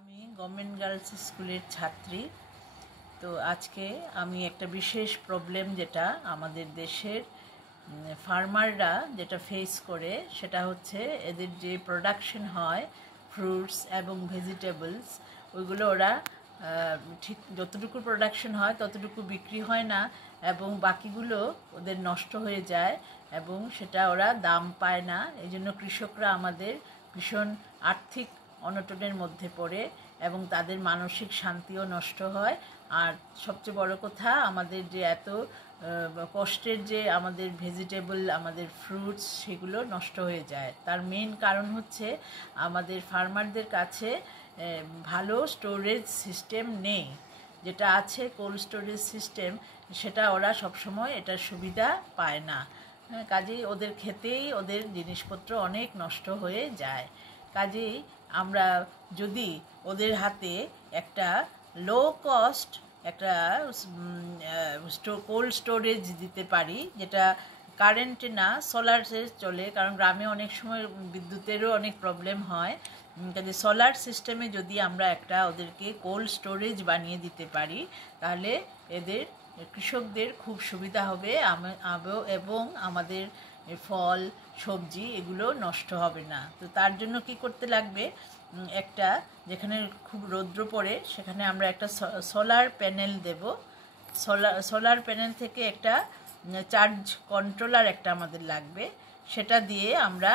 আমি government girls স্কুলের ছাত্রী। তো আজকে আমি একটা বিশেষ প্রবলেম যেটা আমাদের দেশের ফার্মাররা যেটা ফেস করে সেটা হচ্ছে এদের যে প্রোডাকশন হয় ফ্রুটস এবং ভেজিটেবলস, ওইগুলো ওরা ঠিক যতটুকু প্রোডাকশন হয় ততটুকু বিক্রি হয় না এবং বাকিগুলো ওদের নষ্ট হয়ে যায় এবং সেটা ওরা দাম পায় না। এই জন্য কৃষকরা আমাদের ভীষণ আর্থিক অনটনের মধ্যে পড়ে এবং তাদের মানসিক শান্তিও নষ্ট হয়। আর সবচেয়ে বড় কথা, আমাদের যে এত কষ্টের যে আমাদের ভেজিটেবল, আমাদের ফ্রুটস, সেগুলো নষ্ট হয়ে যায়। তার মেইন কারণ হচ্ছে আমাদের ফার্মারদের কাছে ভালো স্টোরেজ সিস্টেম নেই। যেটা আছে কোল্ড স্টোরেজ সিস্টেম, সেটা ওরা সবসময় এটার সুবিধা পায় না। কাজেই ওদের খেতেই ওদের জিনিসপত্র অনেক নষ্ট হয়ে যায়। কাজেই আমরা যদি ওদের হাতে একটা লো কস্ট একটা কোল্ড স্টোরেজ দিতে পারি, যেটা কারেন্টে না সোলারে চলে, কারণ গ্রামে অনেক সময় বিদ্যুতেরও অনেক প্রবলেম হয়। কাজে সোলার সিস্টেমে যদি আমরা একটা ওদেরকে কোল্ড স্টোরেজ বানিয়ে দিতে পারি, তাহলে এদের কৃষকদের খুব সুবিধা হবে এবং আমাদের ফল সবজি এগুলো নষ্ট হবে না। তো তার জন্য কি করতে লাগবে, একটা যেখানে খুব রৌদ্র পড়ে সেখানে আমরা একটা সোলার প্যানেল দেব। সোলার প্যানেল থেকে একটা চার্জ কন্ট্রোলার একটা আমাদের লাগবে, সেটা দিয়ে আমরা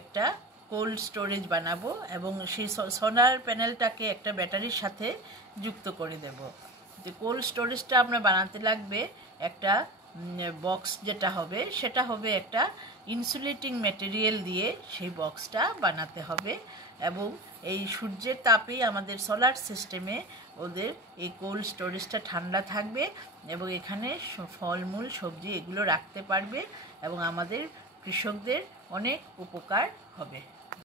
একটা কোল্ড স্টোরেজ বানাবো এবং সেই সোলার প্যানেলটাকে একটা ব্যাটারির সাথে যুক্ত করে দেব। যে কোল্ড স্টোরেজটা আমরা বানাতে লাগবে একটা বক্স, যেটা হবে সেটা হবে একটা ইনসুলেটিং ম্যাটেরিয়াল দিয়ে সেই বক্সটা বানাতে হবে এবং এই সূর্যের তাপেই আমাদের সোলার সিস্টেমে ওদের এই কোল্ড স্টোরেজটা ঠান্ডা থাকবে এবং এখানে ফলমূল সবজি এগুলো রাখতে পারবে এবং আমাদের কৃষকদের অনেক উপকার হবে।